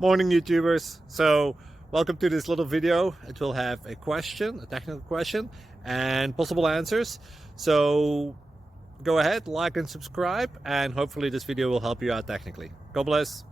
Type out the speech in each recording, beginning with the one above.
Morning YouTubers. So welcome to this little video. It will have a question, a technical question, and possible answers. So go ahead, like and subscribe, and hopefully this video will help you out technically. God bless.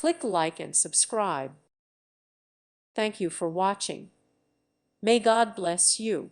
Click like and subscribe. Thank you for watching. May God bless you.